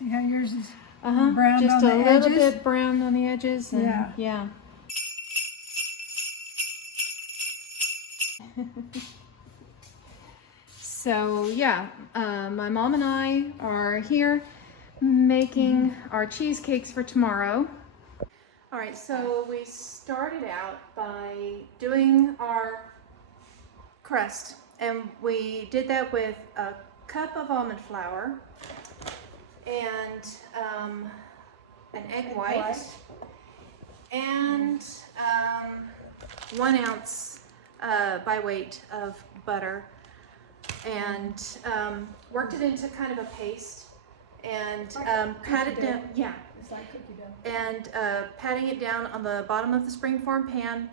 See how yours is brown just on the a little edges? bit brown on the edges. And Yeah. So yeah, my mom and I are here making our cheesecakes for tomorrow. All right, so we started out by doing our crust, and we did that with a cup of almond flour and an egg white and 1 ounce by weight of butter, and worked it into kind of a paste and patted down. Yeah. It's like cookie dough. And patting it down on the bottom of the springform pan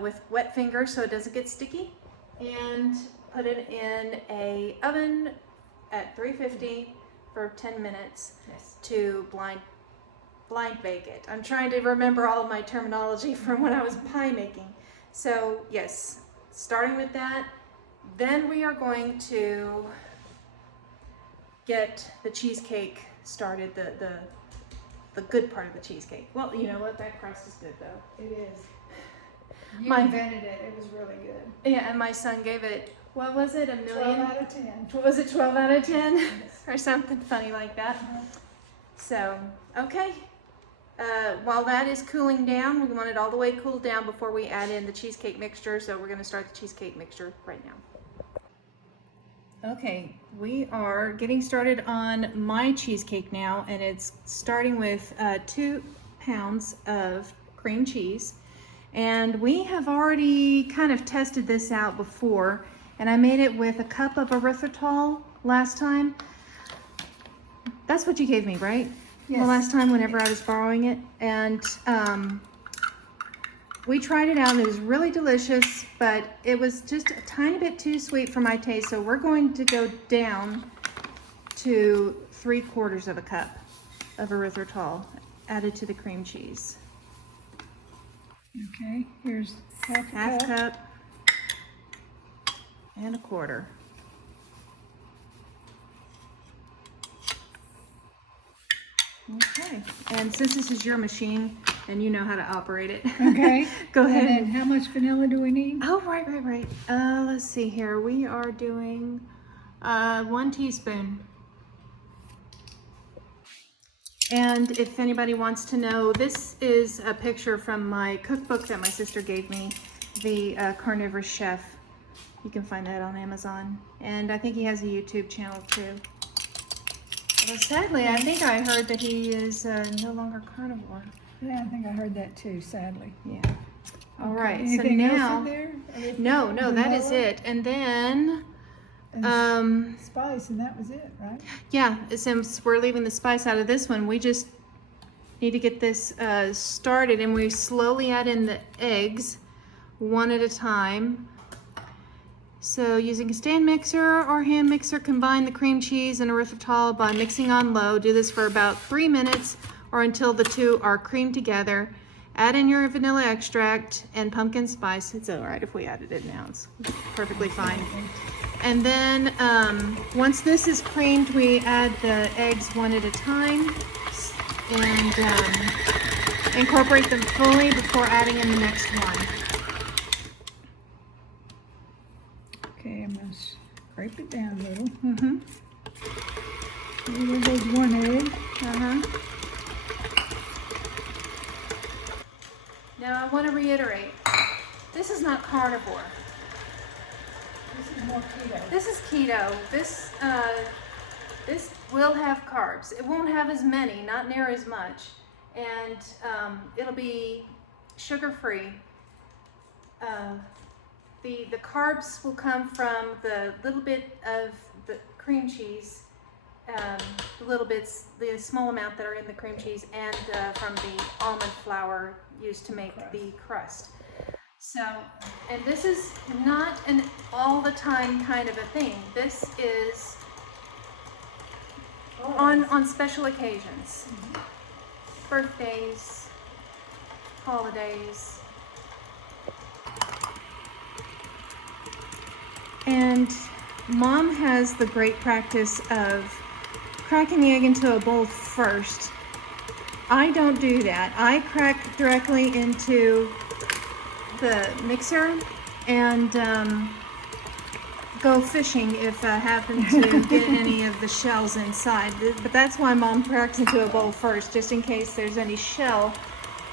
with wet fingers so it doesn't get sticky, and put it in a oven at 350 for 10 minutes to blind bake it. I'm trying to remember all of my terminology from when I was pie making. So yes, starting with that, then we are going to get the cheesecake started, the good part of the cheesecake. Well, you know what, that crust is good though. It is. You invented it. It was really good. Yeah, and my son gave it, what was it, 1 million? 12 out of 10. What was it, 12 out of 10? Or something funny like that. So, okay. While that is cooling down, we want it all the way cooled down before we add in the cheesecake mixture, so we're going to start the cheesecake mixture right now. Okay, we are getting started on my cheesecake now, and it's starting with 2 pounds of cream cheese. And we have already kind of tested this out before, and I made it with a cup of erythritol last time. That's what you gave me, right? Yes. The last time whenever I was borrowing it. And we tried it out, and it was really delicious, but it was just a tiny bit too sweet for my taste. So we're going to go down to 3/4 of a cup of erythritol added to the cream cheese. Okay, here's half Half cup and 1/4. Okay, and since this is your machine and you know how to operate it, Okay. go ahead. And then how much vanilla do we need? Oh, right. Let's see here. We are doing 1 teaspoon. And if anybody wants to know, this is a picture from my cookbook that my sister gave me, the Carnivorous Chef. You can find that on Amazon. And I think he has a YouTube channel too. Well, sadly, I think I heard that he is no longer carnivore. Yeah, I think I heard that too, sadly. Yeah. All right. Anything so else now, in there? no, that is Vanilla it. And then, and spice, and that was it, right? yeah, since we're leaving the spice out of this one, we just need to get this started, and we slowly add in the eggs one at a time. So using a stand mixer or hand mixer, combine the cream cheese and erythritol by mixing on low. Do this for about 3 minutes or until the two are creamed together. Add in your vanilla extract and pumpkin spice. It's all right if we added it now. It's perfectly fine. And then once this is creamed, we add the eggs one at a time and incorporate them fully before adding in the next one. Okay, I'm going to scrape it down a little. Mm-hmm. There goes 1 egg. Now I want to reiterate, this is not carnivore. This is more keto. This is keto. This will have carbs. It won't have as many, not near as much, and it'll be sugar-free. The carbs will come from the little bit of the cream cheese, the small amount that are in the cream cheese, and from the almond flour used to make the crust. So, and this is not an all the time kind of a thing. This is on special occasions, birthdays, holidays. And Mom has the great practice of cracking the egg into a bowl first. I don't do that. I crack directly into the mixer and go fishing if I happen to get any of the shells inside. But that's why Mom cracks into a bowl first, just in case there's any shell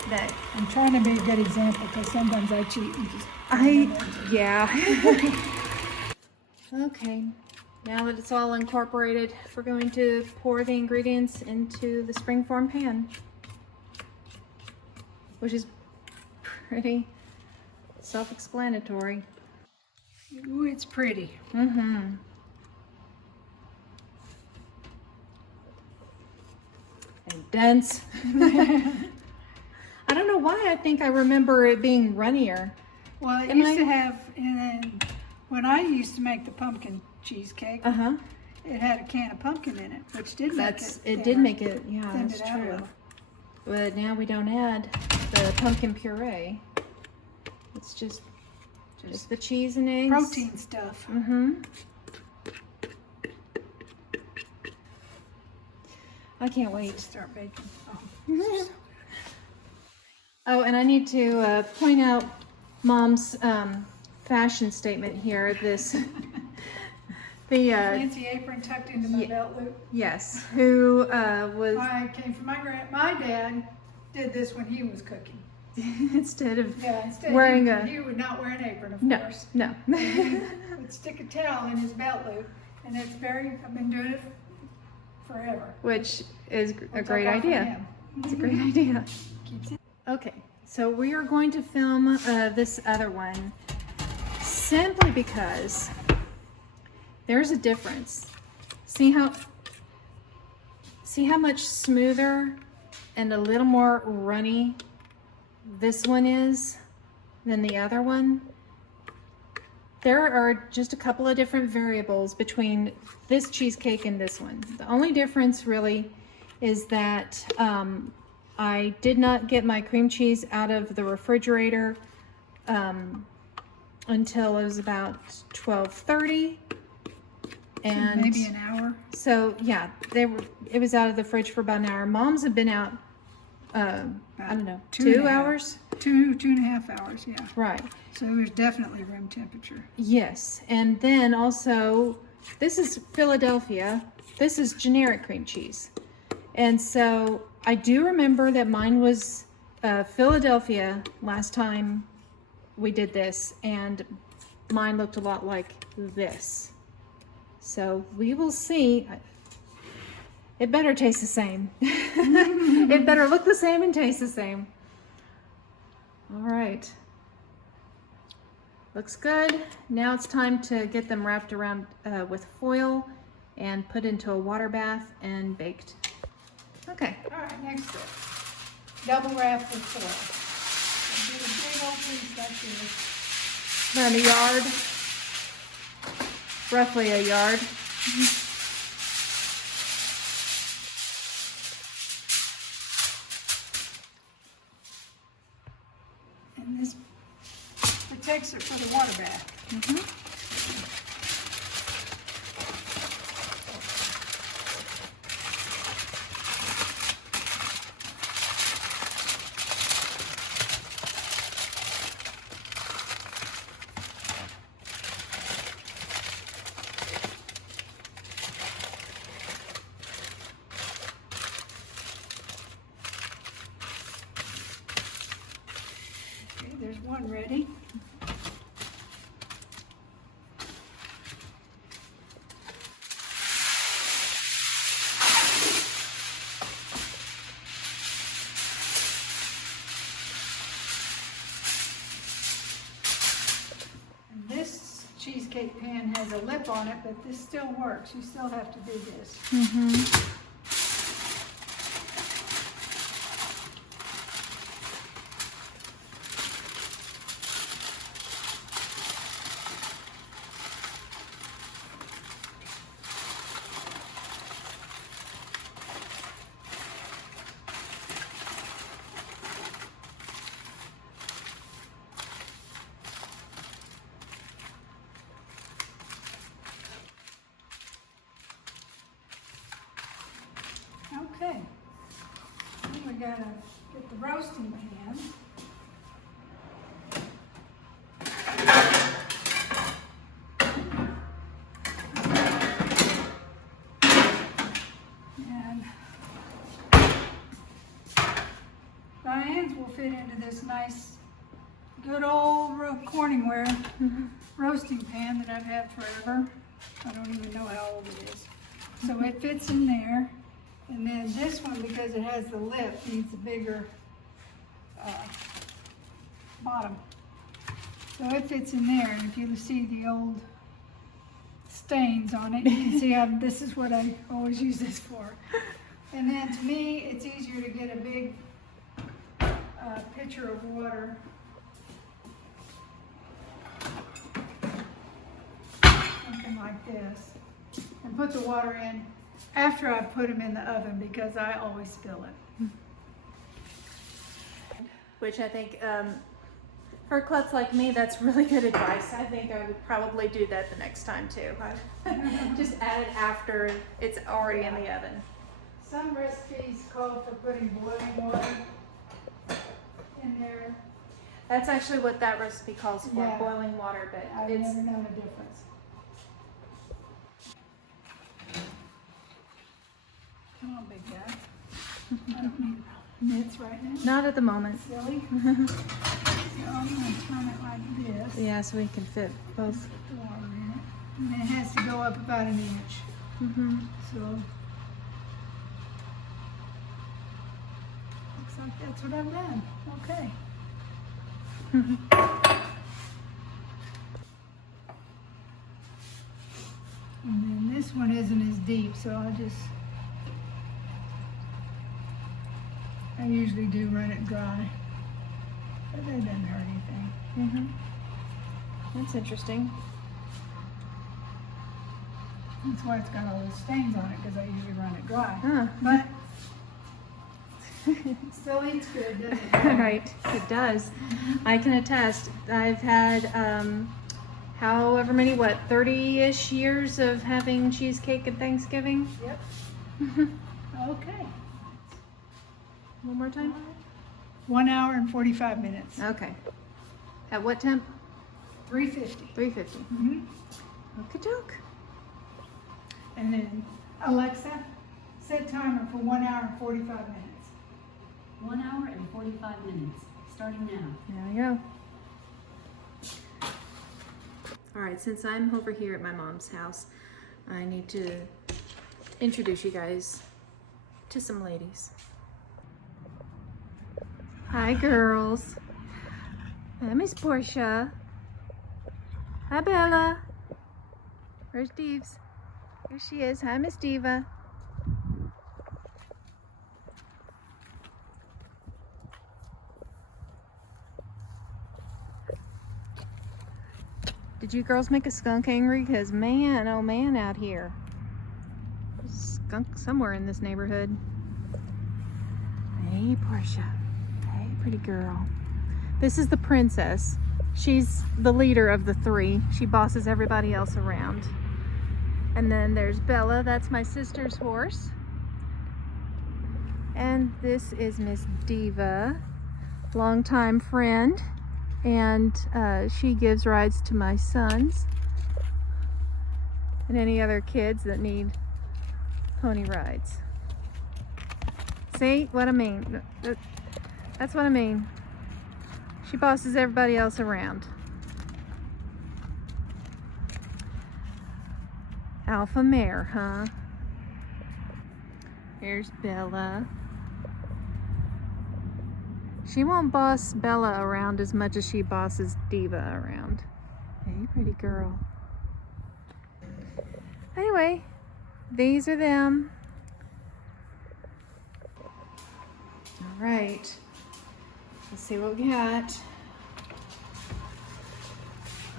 that... I'm trying to be a good example because sometimes I cheat and just... Yeah. Okay, now that it's all incorporated, we're going to pour the ingredients into the springform pan, which is pretty self-explanatory. Ooh, it's pretty. Mm-hmm. And dense. I don't know why I think I remember it being runnier. Well, it used to have, and then when I used to make the pumpkin cheesecake, it had a can of pumpkin in it, which did make it. It did make it, yeah, thinned that's it out a true. little. But now we don't add the pumpkin puree. It's just the cheese and eggs. Protein stuff. Mm-hmm. I can't wait. Start baking. Oh, and I need to point out Mom's fashion statement here. The fancy apron tucked into my belt loop. yes, who was I came from my dad did this when he was cooking. instead of wearing wearing he would not wear an apron, of course. no. He would stick a towel in his belt loop, and it's I've been doing it forever. Which is a Which great I got from idea. him. It's a great idea. Keeps it. Okay, so we are going to film this other one simply because there's a difference. See how much smoother and a little more runny this one is than the other one? There are just a couple of different variables between this cheesecake and this one. The only difference really is that I did not get my cream cheese out of the refrigerator until it was about 12:30. And Maybe an hour. so yeah, it was out of the fridge for about an hour. Mom's have been out, I don't know, 2 hours? 2.5 hours, yeah. Right. So it was definitely room temperature. Yes, and then also, this is Philadelphia. This is generic cream cheese. And so I do remember that mine was Philadelphia last time we did this, and mine looked a lot like this. So we will see. It better taste the same. It better look the same and taste the same. All right. Looks good. Now it's time to get them wrapped around with foil and put into a water bath and baked. Okay. All right, next step. Double wrap with foil. Do a big old piece like this. Around a yard. Roughly a yard. And this protects it for the water bath. Okay, there's one ready. And this cheesecake pan has a lip on it, but this still works. You still have to do this. gotta get the roasting pan. And Diane's will fit into this nice, good old Corningware roasting pan that I've had forever. I don't even know how old it is. So it fits in there. And then this one, because it has the lip, needs a bigger bottom. So it fits in there. And if you see the old stains on it, you can see how this is what I always use this for. And then to me, it's easier to get a big pitcher of water. Something like this. And put the water in after I put them in the oven because I always spill it. Which I think, for klutz like me, that's really good advice. I think I would probably do that the next time too. Just add it after it's already in the oven. Some recipes call for putting boiling water in there. That's actually what that recipe calls for, Yeah. boiling water, but I've it's never known a difference. Come on, big guy. I don't need mitts right now. not at the moment. Silly. So I'm going to turn it like this. Yeah, so we can fit both. Put the water in it. And it has to go up about an inch. So looks like that's what I've done. Okay. And then this one isn't as deep, so I usually do run it dry, but that doesn't hurt anything. That's interesting. That's why it's got all those stains on it, because I usually run it dry. Huh. But it still eats good, doesn't it? Right, it does. I can attest. I've had however many, 30-ish years of having cheesecake at Thanksgiving. Yep. Okay. One more time. 1 hour and 45 minutes. Okay. At what temp? 350. 350. Mm-hmm. Okie doke. And then Alexa, set timer for 1 hour and 45 minutes. 1 hour and 45 minutes, starting now. There we go. All right, since I'm over here at my mom's house, I need to introduce you guys to some ladies. Hi, girls. Hi, Miss Portia. Hi, Bella. Where's Deeves? Here she is. Hi, Miss Diva. Did you girls make a skunk angry? Because man, oh man, out here. There's a skunk somewhere in this neighborhood. Hey, Portia. Hey, pretty girl. This is the princess. She's the leader of the three. She bosses everybody else around. And then there's Bella. That's my sister's horse. And this is Miss Diva, longtime friend. And she gives rides to my sons and any other kids that need pony rides. See what I mean? That's what I mean. She bosses everybody else around. Alpha mare, huh? Here's Bella. She won't boss Bella around as much as she bosses Diva around. Hey, pretty girl. Anyway, these are them. All right. Let's see what we got.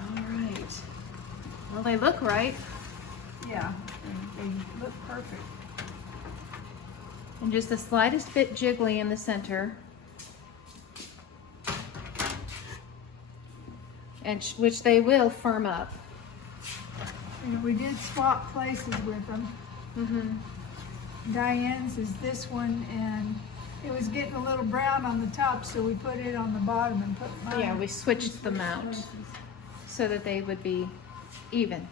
All right. Well, they look right. Yeah, they look perfect. And just the slightest bit jiggly in the center. And which they will firm up. And we did swap places with them. Diane's is this one, and it was getting a little brown on the top, so we put it on the bottom and put mine. Yeah, we switched them out choices. so that they would be even.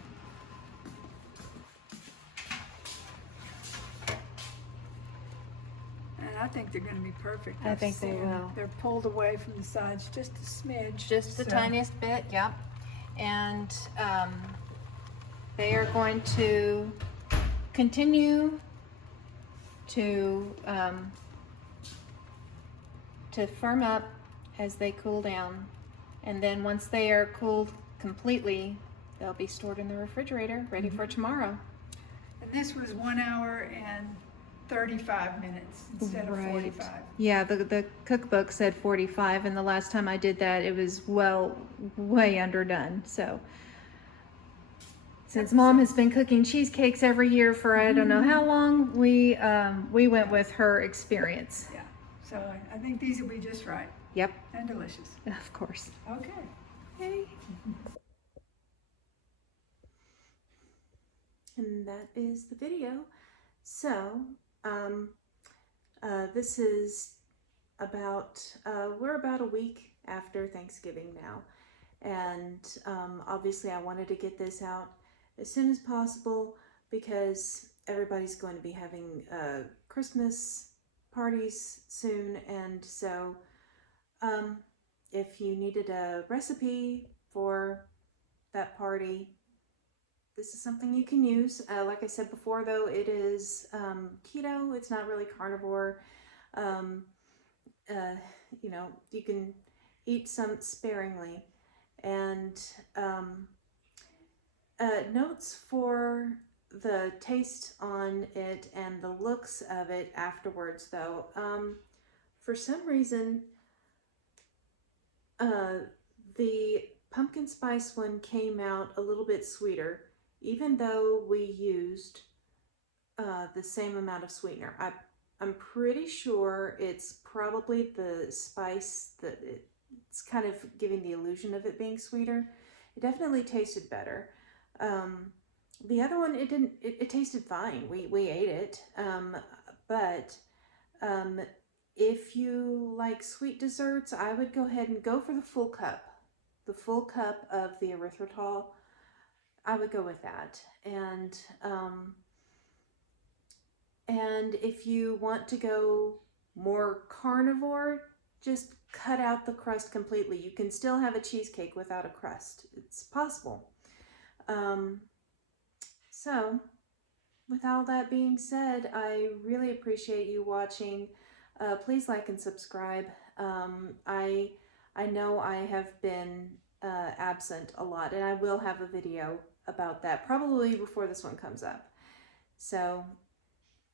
And I think they're going to be perfect. I I've think they seen them. will. They're pulled away from the sides just a smidge. Just the so- tiniest bit, yep. And they are going to continue to firm up as they cool down. And then once they are cooled completely, they'll be stored in the refrigerator, ready for tomorrow. And this was 1 hour and 35 minutes instead of 45. Yeah, the cookbook said 45, and the last time I did that, it was way underdone. So since Mom has been cooking cheesecakes every year for I don't know how long, we went with her experience. Yeah. So I think these will be just right Yep, and delicious. of course. Okay. Yay. And that is the video. So, this is about, we're about a week after Thanksgiving now. And obviously I wanted to get this out as soon as possible because everybody's going to be having Christmas parties soon. And so if you needed a recipe for that party, this is something you can use. Like I said before, though, it is keto. It's not really carnivore. You know, you can eat some sparingly. And notes for the taste on it and the looks of it afterwards, though. For some reason, the pumpkin spice one came out a little bit sweeter, even though we used the same amount of sweetener. I'm pretty sure it's probably the spice that it's kind of giving the illusion of it being sweeter. It definitely tasted better. The other one, it tasted fine. We ate it. But if you like sweet desserts, I would go ahead and go for the full cup. The full cup of the erythritol, I would go with that. And if you want to go more carnivore, just cut out the crust completely. You can still have a cheesecake without a crust. It's possible. So, with all that being said, I really appreciate you watching. Please like and subscribe. I know I have been absent a lot, and I will have a video about that probably before this one comes up. So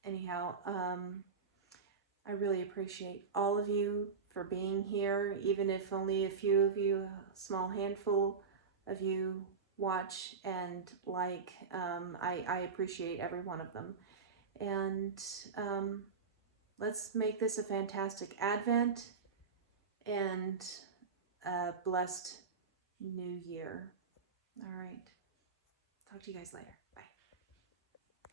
anyhow, I really appreciate all of you for being here, even if only a few of you, a small handful of you watch and like. I appreciate every one of them. And let's make this a fantastic Advent and a blessed New Year. All right. Talk to you guys later.